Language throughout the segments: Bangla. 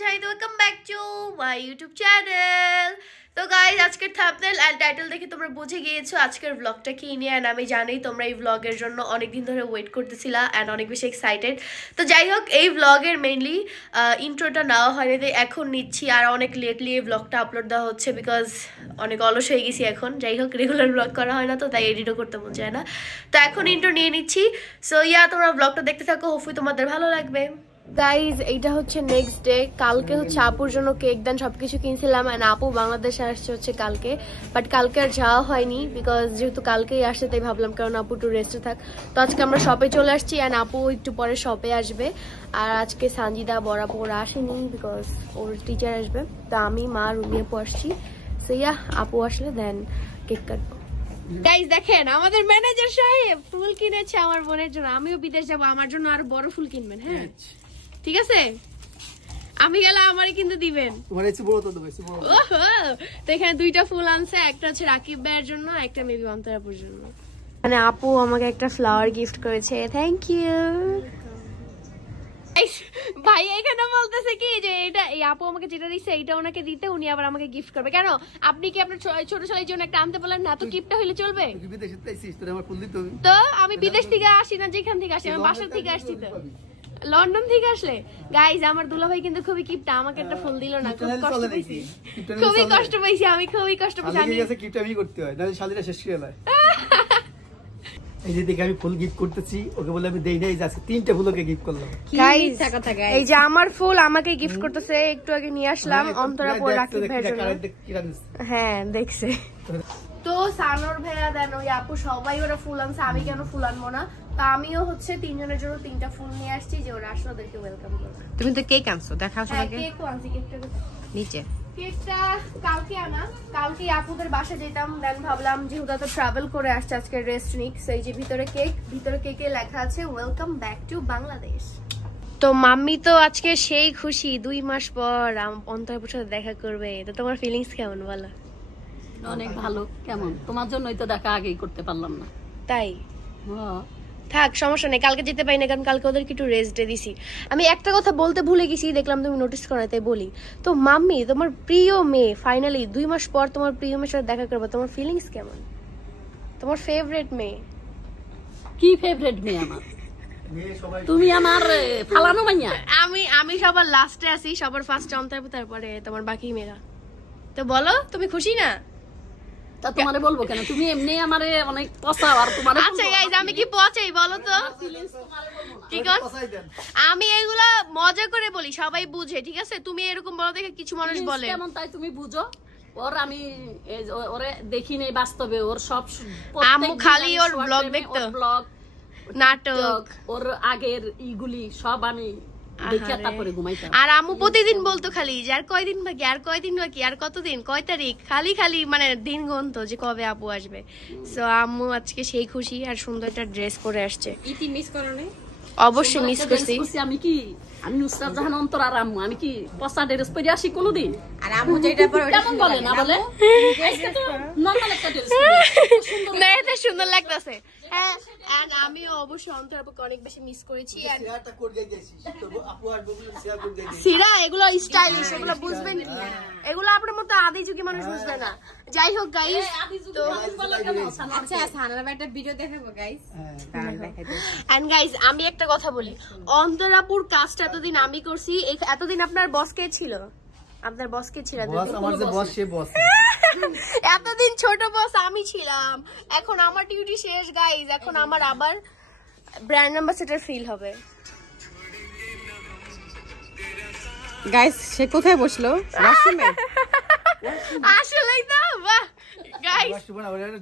Jahid, welcome back to my YouTube channel. তো গাইজ আজকের থাম্বনেল এন্ড টাইটেল দেখে তোমরা বুঝে গিয়েছো আজকের ব্লগটা কি নিয়ে। এন্ড আমি জানি তোমরা এই ব্লগের জন্য অনেকদিন ধরে ওয়েট করতেছিলা এন্ড অনেক বেশি এক্সাইটেড। তো যাই হোক, এই ব্লগের মেইনলি ইন্ট্রোটা নেওয়া হয়নি, তাই এখন নিচ্ছি। আর অনেক লেটলি এই ব্লগটা আপলোড দেওয়া হচ্ছে বিকজ অনেক অলস হয়ে গেছি এখন। যাই হোক, রেগুলার ব্লগ করা হয় না, তো তাই এডিটও করতে মন চায় না। তো এখন ইন্ট্রো নিয়ে নিচ্ছি। সো তোমরা ব্লগটা দেখতে থাকো, হোপফুলি তোমাদের ভালো লাগবে। গাইজ, এইটা হচ্ছে নেক্সট ডে। কালকে হচ্ছে আপুর জন্য কেক দেন সবকিছু কিনছিলাম এন্ড আপু বাংলাদেশে আসছে হচ্ছে কালকে, বাট কালকে আর যাওয়া হয়নি বিকজ যেহেতু কালকেই আসছে তাই ভাবলাম কারণ আপু একটু রেস্টে থাক। তো আজকে আমরা শপে চলে আসছি এন্ড আপু একটু পরে শপে আসবে। আর আজকে সানজিদা বরাবর আসেনি বিকজ ওর টিচার আসবে। তো আমি মা রুমিয়ে আপু আসছি। সো আপু আসলে দেন কেক কাটবো। গাইজ দেখেন, আমাদের ম্যানেজার সাহেব ফুল কিনেছে আমার বোনের জন্য। আমিও বিদেশ যাবো, আমার জন্য আর বড় ফুল কিনবেন। হ্যাঁ ঠিক আছে, আমি গেলে আমারই কিন্তু দিবেন। তো এখানে দুইটা ফুল আনছে, একটা হচ্ছে রাকিব ভাইয়ের জন্য, একটা মেবি অন্তরাপুর জন্য। মানে আপু আমাকে একটা ফ্লাওয়ার গিফট করেছে, থ্যাংক ইউ ভাই। এখানে বলতেছে কি যে এটা এই আপু আমাকে যেটা দিচ্ছে এইটা ওনাকে দিতে, উনি আবার আমাকে গিফট করবে। কেন আপনি কি আপনার ছোট ছোটের জন্য একটা আনতে বললেন না? তো গিফটটা হইলে চলবে? তো আমি বিদেশ থেকে আসি না, যেখান থেকে আসি, আমি বাসা থেকে আসছি। তো লন্ডন থেকে আসলে গাইজ আমার দুলাভাই কিন্তু খুবই কিপটা, আমাকে একটা ফুল দিল না, খুব কষ্ট পাইছি, খুবই কষ্ট পাইছি আমি, খুবই কষ্ট পাইছি। আমি গিফট আমি করতে হয়, নালে শালিরা শেষ করে যায়। এই যে দেখে আমি ফুল গিফট করতেছি, ওকে বলে আমি দেই নাই, আজকে তিনটা ফুল ওকে গিফট করলাম। গাইজ এই যে আমার ফুল আমাকে গিফট করতেছে, একটু আগে নিয়ে আসলাম অন্তরাপুর রাকিব ভাইয়ের জন্য। হ্যাঁ দেখছে তো সানোর ভাইয়া দেন ওই আপু সবাই ওরা ফুল আনছে, আমি কেন ফুল আনবো না? তো আমিও হচ্ছে তিনজনের জন্য তিনটা ফুল নিয়ে আসছি যে ওরা আসলে ওদেরকে ওয়েলকাম করবে। তুমি তো কেক আনছো, দেখাও সবাইকে। কেকও আনছি, কেকটা নিচে। কেকটা কালকে আনা, কালকে আপুদের বাসা যেতাম, দেন ভাবলাম যেহেতু তো ট্রাভেল করে আসছে আজকে রেস্ট নিক। সেই যে ভিতরে কেকে লেখা আছে ওয়েলকাম ব্যাক টু বাংলাদেশ। তো মাম্মি তো আজকে সেই খুশি, 2 মাস পর অন্তরাপুর সাথে দেখা করবে। তো তোমার ফিলিংস কেমন বলো? অনেক ভালো। কেমন? তোমার জন্যই তো দেখা আগেই করতে পারলাম না। তাই থাক, সমস্যা নেই, কালকে যেতে পারি না কারণ কালকে ওদেরকে একটু রেস্ট ডে দিছি। আমি একটা কথা বলতে ভুলে গেছি, দেখলাম তুমি নোটিস করো তাই বলি। তো মাম্মি, তোমার প্রিয় মেয়ে ফাইনালি 2 মাস পর তোমার প্রিয় মেয়ের সাথে দেখা করবে, তোমার ফিলিংস কেমন? তোমার ফেভারিট মেয়ে? কি ফেভারিট মেয়ে আমার? তুমি আমার ফালানো মাইয়া। আমি সবার লাস্টে আছি, সবার ফার্স্টে অন্তরাপুর, তারপরে তোমার বাকি মেয়েরা। তো বলো, তুমি খুশি না? তা তোমারে বলবো কেন? তুমি এমনি আমারে অনেক পছাও, আর তোমারে আচ্ছা গাইস, আমি কি পচাই বলো তো? ঠিক আছে, আমি এগুলা মজা করে বলি, সবাই বুঝে, ঠিক আছে? তুমি এরকম বলো দেখে কিছু মানুষ বলে কেমন, তাই তুমি বুঝো। ওর আমি ওরে দেখি নাই বাস্তবে, ওর সব আম্মু খালি ওর ব্লগ দেখতো, ব্লগ নাটক, ওর আগের ইগুলি সব আমি দেখে তারপরে ঘুমাইতাম। আর আম্মু প্রতিদিন বলতো খালি যে আর কয়দিন বাকি, আর কয়দিন বাকি, আর কতদিন, কয় তারিখ, খালি মানে দিন গুনতো যে কবে আপু আসবে। সো আম্মু আজকে সেই খুশি আর সুন্দর একটা ড্রেস পরে আসছে। ইতি মিস করো না? অবশ্যই মিস করছি। আমি নুসরাত জাহান অন্তর আর আম্মু, আমি কি পচা ড্রেস পরে আসি কোনোদিন? আর আম্মু যেটা পরে কেমন বলে না বলে, আজকে তো নরমাল একটা ড্রেস না, এটা সুন্দর লাগতেছে। হ্যাঁ, এন্ড আমিও অবশ্যই অন্তর আপুকে অনেক বেশি মিস করেছি। আর শেয়ারটা করে দিয়েছি, তো আপু আসবে বলে শেয়ার করে দিয়েছি। সিরা এগুলো স্টাইলিশ, এগুলো বুঝবেন কি? এগুলো আপনার মতো আদি যুগী মানুষ বুঝবে না। যাই হোক গাইস, তো আচ্ছা সানার একটা ভিডিও দেখাবো গাইস। এন্ড গাইস, আমি একটা কথা বলি, অন্তরাপুর কাজটা এতদিন আমি করছি, এতদিন আপনার বস কে ছিল? আপনার বস কে ছিল? বস আমার যে বস, সে বস। এতদিন ছোট বস আমি ছিলাম, এখন আমার ডিউটি শেষ গাইস, এখন আমার আবার ব্র্যান্ড অ্যাম্বাসেডর ফিল হবে। গাইস, সে কোথায় বসলো? ওয়াশরুমে? আসলেই তো বাহ গাইস,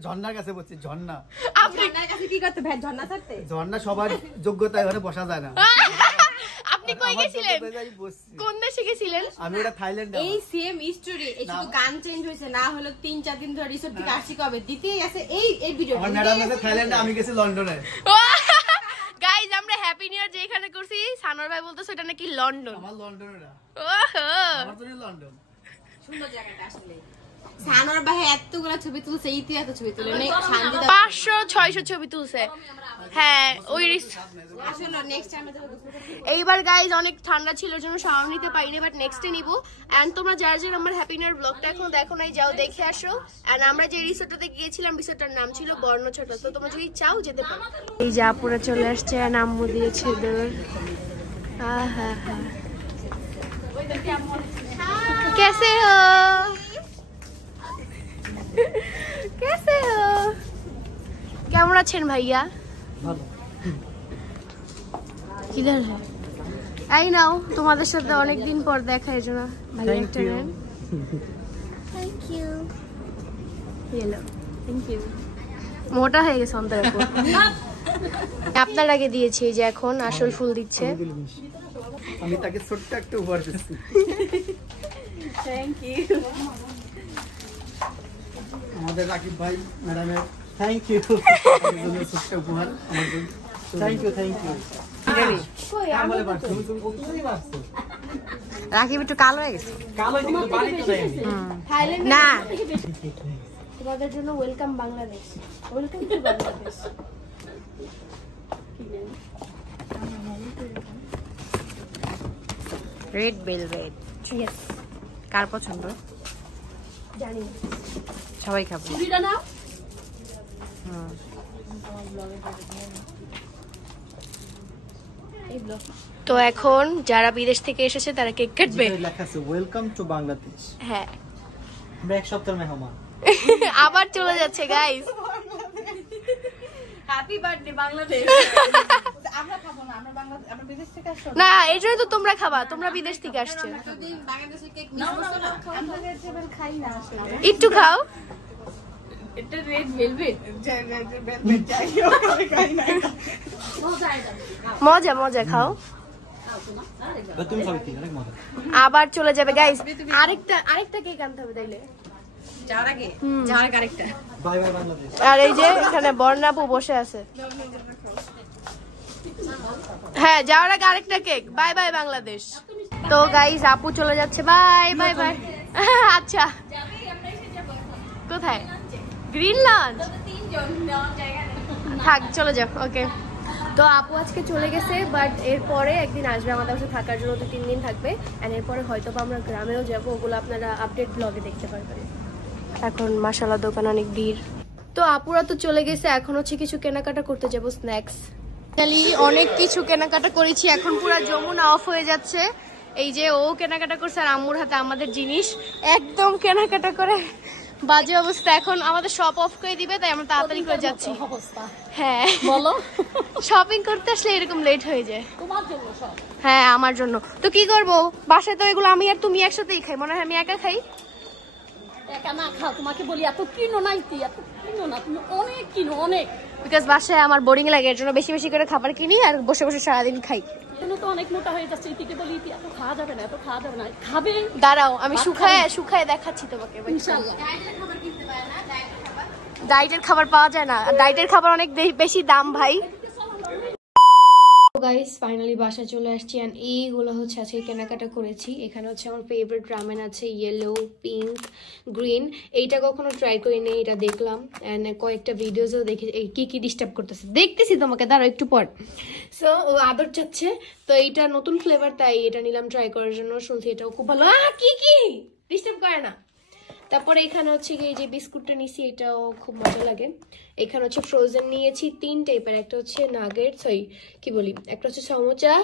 ঝর্ণার কাছে বসছি। ঝর্ণা আপনার কাছে কি করতে ভাই? ঝর্ণা ছাড়তে? ঝর্ণা সবার যোগ্যতা এখানে বসা যায় না। আপনি কই গেছিলেন? কোন দেশে গেছিলেন? আমি ওটা থাইল্যান্ডে। এই সেম স্টোরি, এই শুধু গান চেঞ্জ হয়েছে, না হলো 3-4 দিন ধরে রিসোর্ট থেকে আসছি কবে দিতেই আছে এই ভিডিও। আমার ম্যাডাম গেছে থাইল্যান্ডে, আমি গেছি লন্ডনে। গাইস, আমরা হ্যাপি নিউ ইয়ার যেখানে করছি, সানোর ভাই বলতো সেটা নাকি লন্ডন। আমার লন্ডনে না, ওহো আমার তো লন্ডন। সুন্দর জায়গাটা আসলে। সানোর ভাই এতগুলা ছবি তুলছে, ইতি এত ছবি তুলে নেই, 500-600 ছবি তুলছে। হ্যাঁ ওই আসলে নেক্সট টাইম এইবার গাইজ অনেক ঠান্ডা ছিল এর জন্য শাওয়ার নিতে পারিনি, বাট নেক্সটে নিব। এন্ড তোমরা যারা যারা আমার হ্যাপি নিউ ইয়ার ব্লগটা এখন দেখো নাই, যাও দেখে আসো। এন্ড আমরা যে রিসোর্টটাতে গিয়েছিলাম রিসোর্টটার নাম ছিল বর্ণছটা, তো তোমরা যদি চাও যেতে পারো। এই যে আপুরা চলে আসছে, নাম্মু দিয়েছে দূর। कैसे हो कैसे हो কেমন আছেন ভাইয়া? কিলার হ্যাঁ এই নাও, তোমাদের সাথে অনেকদিন পর দেখা, এই জন্য ভাইয়া একটা নেন। Thank you hello thank you. মোটা হয়ে গেছে অন্তর এখন। আপনার আগে দিয়েছি, যে এখন আসল ফুল দিচ্ছে। আমি তাকে ছোট্ট একটা উপহার দিচ্ছি। Thank you. আমাদের রাকিব ভাই ম্যাডামের থ্যাংক ইউ ছোট্ট উপহার আমার জন্য। Thank you thank you. Rakib একটু কালো হয়ে গেছে না। তোমাদের জন্য welcome Bangladesh, welcome to Bangladesh. Red velvet, yes. কার পছন্দ জানি না, সবাই খাবো। চুড়িটা নাও। তো এখন যারা বিদেশ থেকে এসেছে তারা কেক কাটবে। লেখা আছে ওয়েলকাম টু বাংলাদেশ। হ্যাঁ আমরা এক সপ্তাহের মেহমান। আবার চলে যাচ্ছে গাইস। Happy birthday Bangladesh. আমরা খাবো না, আমরা বাংলাদেশ, আমরা বিদেশ থেকে আসছো না, এই জন্য তো তোমরা খাবা, তোমরা বিদেশ থেকে আসছো। যদি বাংলাদেশের কেক না আমরা যেভাবে খাই না আসলে একটু খাও। এটা রেড ভেলভেট যাই খাই না। মজা মজা খাও। তুমি খাবে কি অনেক মজা। আবার চলে যাবে গাইস। আরেকটা কেক আনতে হবে তাইলে যাওয়ার আগে, যাওয়ার আগে আরেকটা। Bye bye Bangladesh. আর এই যে এখানে বর্ণাপু বসে আছে। হ্যাঁ যাওয়ার আগে আরেকটা কেক। Bye bye Bangladesh. তো গাইস আপু চলে যাচ্ছে, বাই বাই বাই। আচ্ছা কোথায়? Green launch. থাক চলে যাও, ওকে। তো আপু আজকে চলে গেছে, বাট এরপরে একদিন আসবে আমাদের সাথে থাকার জন্য, 2-3 দিন থাকবে। এন্ড এরপরে হয়তো আমরা গ্রামেও যাবো, ওগুলো আপনারা আপডেট ব্লগে দেখতে পারবেন। এখন মাশাআল্লাহ দোকান অনেক ভিড়। তো আপুরা তো চলে গেছে, এখন হচ্ছে কিছু কেনাকাটা করতে যাবো, স্ন্যাক্স। অনেক কিছু কেনাকাটা করেছি, এখন পুরো যমুনা অফ হয়ে যাচ্ছে। এই যে ও কেনাকাটা করছে আর আম্মুর হাতে আমাদের জিনিস, একদম কেনাকাটা করে বাজে অবস্থা। এখন আমাদের শপ অফ করে দিবে, তাই আমরা তাড়াতাড়ি করে যাচ্ছি। হ্যাঁ বলো, শপিং করতে আসলে এরকম লেট হয়ে যায়। তোমার জন্য সব। হ্যাঁ আমার জন্য। তো কি করবো, বাসায় তো এগুলো আমি আর তুমি একসাথেই খাই, মনে হয় আমি একা খাই। একা না খাও, তোমাকে বলি এত কিনো না, এত কিনো না, তুমি অনেক কিনো, অনেক। বিকজ বাসায় আমার বোরিং লাগে, এর জন্য বেশি বেশি করে খাবার কিনি আর বসে বসে সারাদিন খাই। এজন্য তো অনেক মোটা হয়ে যাচ্ছে। ইতিকে বলি ইতি এত খাওয়া যাবে না, এত খাওয়া যাবে না, খাবে। দাঁড়াও আমি শুকায় দেখাচ্ছি তোমাকে। ইনশাআল্লাহ। ডায়েটের খাবার পাওয়া যায় না, ডায়েটের খাবার অনেক বেশি দাম ভাই। গাইস ফাইনালি বাসায় চলে আসছি, এন্ড এইগুলো হচ্ছে আজকে কেনাকাটা করেছি। এখানে হচ্ছে আমার ফেভারিট রামেন আছে, ইয়েলো, পিঙ্ক, গ্রিন। এইটা কখনো ট্রাই করিনি, এটা দেখলাম এন্ড কয়েকটা ভিডিওসও দেখে। কি কি ডিস্টার্ব করতেছে দেখতেছি তোমাকে, দাঁড়াও একটু পর। সো ও আদর চাচ্ছে, তো এইটা নতুন ফ্লেভার, তাই এটা নিলাম ট্রাই করার জন্য। শুনছি এটাও খুব ভালো। কি ডিস্টার্ব করে না। তারপরে এখানে হচ্ছে এই যে বিস্কুটটা নিয়েছি, এটাও খুব মজা লাগে। এখানে হচ্ছে ফ্রোজেন নিয়েছি 3 টাইপের, একটা হচ্ছে নাগেট, একটা হচ্ছে সমোচা,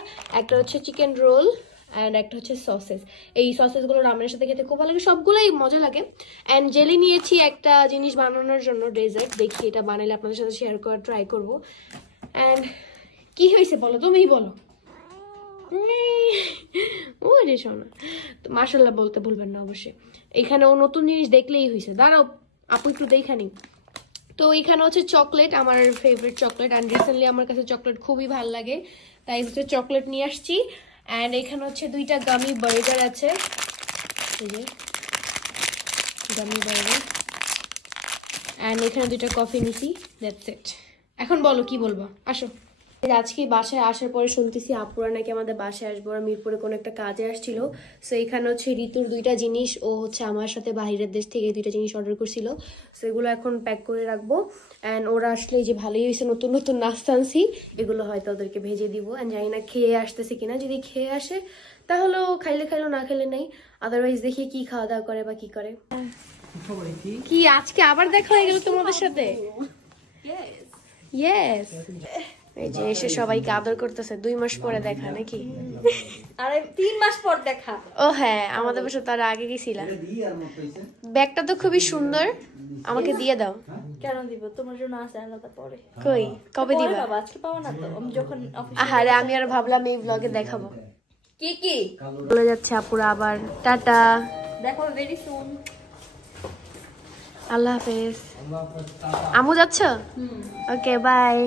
একটা হচ্ছে চিকেন রোল অ্যান্ড একটা হচ্ছে সসেস। এই সসেসগুলো রামেনের সাথে খেতে খুব ভালো লাগে, সবগুলোই মজা লাগে। অ্যান্ড জেলি নিয়েছি একটা জিনিস বানানোর জন্য, ডেজার্ট। দেখি এটা বানালে আপনাদের সাথে শেয়ার করার ট্রাই করবো। অ্যান্ড কি হয়েছে বলো, তুমিই বলো। ও রে শোনা, তো মাশাআল্লাহ বলতে ভুলবেন না অবশ্যই। এখানে ও নতুন জিনিস দেখলেই হয়েছে। দাঁড়াও আপু একটু দেখানি। তো এখানে হচ্ছে চকলেট, আমার ফেভারিট চকলেট, অ্যান্ড রিসেন্টলি আমার কাছে চকলেট খুবই ভালো লাগে, তাই হচ্ছে চকলেট নিয়ে আসছি। অ্যান্ড এখানে হচ্ছে 2টা গামি বার্গার আছে, এই যে গামি বার্গার। অ্যান্ড এখানে 2টা কফি নিছি, দ্যাটস ইট। এখন বলো কি বলবো, আসো। আজকে বাসায় আসার পরে শুনতেছি আপুরা নাকি আমাদের বাসায় আসবো, ওরা মিরপুরে কোনো একটা কাজে আসছিল। সো এখানে হচ্ছে ঋতুর 2টা জিনিস, ও হচ্ছে আমার সাথে বাইরের দেশ থেকে 2টা জিনিস অর্ডার করছিল। সো এগুলো এখন প্যাক করে রাখবো। অ্যান্ড ওরা আসলে যে ভালোই হয়েছে, নতুন নতুন নাস্তা আনছি, এগুলো হয়তো ওদেরকে ভেজে দিব। অ্যান্ড জানি না খেয়ে আসতেছে কিনা, যদি খেয়ে আসে তাহলেও খাইলে খাইলো, না খেলে নেই। আদারওয়াইজ দেখি কি খাওয়া দাওয়া করে বা কি করে। কি আজকে আবার দেখা হয়ে গেল তোমাদের সাথে? ইয়েস, এই যে এসে সবাইকে আদর করতেছে। 2 মাস পরে দেখা নাকি? আরে 3 মাস পর দেখা। ও হ্যাঁ, আমাদের বাসা তার আগে গেছিলাম। ব্যাগটা তো খুবই সুন্দর, আমাকে দিয়ে দাও। কেন দিব? তোমার জন্য আছে আলাদা পরে। কই, কবে দিবা? বাবা আজকে পাবো না তো, আমি যখন অফিস। আরে আমি আর ভাবলাম এই ব্লগে দেখাবো। কি কি বলে যাচ্ছে আপুরা আবার টাটা, দেখো ভেরি সুন। আল্লাহ হাফেজ। আমু যাচ্ছ? Okay bye.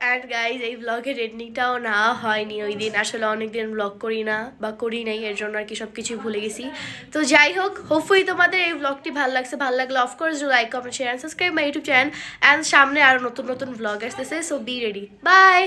অ্যান্ড গাইজ, এই ব্লগের এডিটিংটাও না হয়নি ওই দিন, আসলে অনেকদিন ব্লগ করি না বা করি নাই, এর জন্য আর কি সবকিছুই ভুলে গেছি। তো যাই হোক, হোপফুলি তোমাদের এই ব্লগটি ভালো লাগছে। ভালো লাগলে of course do like, comment, share and subscribe my YouTube channel. And সামনে আরও নতুন নতুন ব্লগ আসতেছে, সো বি রেডি। বাই।